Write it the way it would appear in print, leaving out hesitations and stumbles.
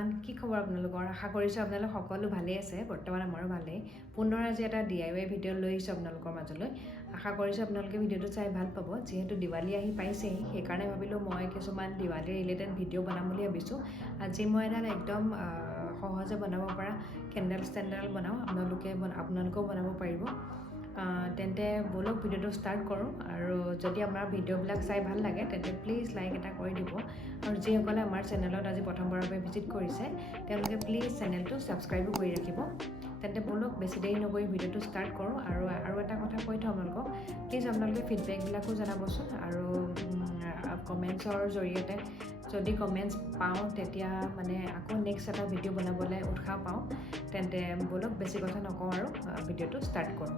Everyone, কি খবৰ আপোনালোকৰ? আশা কৰিছোঁ আপোনালোক সকলো ভালেই আছে। বৰ্তমান আমাৰো ভালেই। পুনৰ আজি এটা DIY ভিডিঅ' লৈ আহিছোঁ আপোনালোকৰ মাজলৈ। আশা কৰিছোঁ আপোনালোকে ভিডিঅ'টো চাই ভাল পাব। যিহেতু দিৱালী আহি পাইছেই, সেইকাৰণে ভাবিলোঁ মই কিছুমান দিৱালী ৰিলেটেড ভিডিঅ' বনাম বুলি ভাবিছোঁ। আজি মই এডাল একদম সহজে বনাব পৰা কেণ্ডেল ষ্টেণ্ডেল বনাওঁ। আপোনালোকেও বনাব পাৰিব। তেন্তে ব'লক ভিডিঅ'টো ষ্টাৰ্ট কৰোঁ। আৰু যদি আমাৰ ভিডিঅ'বিলাক চাই ভাল লাগে তেন্তে প্লিজ লাইক এটা কৰি দিব। আৰু যিসকলে আমাৰ চেনেলত আজি প্ৰথমবাৰৰ বাবে ভিজিট কৰিছে তেওঁলোকে প্লিজ চেনেলটো ছাবস্ক্ৰাইবো কৰি ৰাখিব। তেন্তে ব'লক বেছি দেৰি নকৰি ভিডিঅ'টো ষ্টাৰ্ট কৰোঁ। আৰু এটা কথা কৈ থওঁ আপোনালোকক, প্লিজ আপোনালোকে ফিডবেকবিলাকো জনাবচোন। আৰু কমেণ্টছৰ জৰিয়তে যদি কমেণ্টছ পাওঁ তেতিয়া মানে আকৌ নেক্সট এটা ভিডিঅ' বনাবলৈ উৎসাহ পাওঁ। তেন্তে ব'লক বেছি কথা নকওঁ আৰু ভিডিঅ'টো ষ্টাৰ্ট কৰোঁ।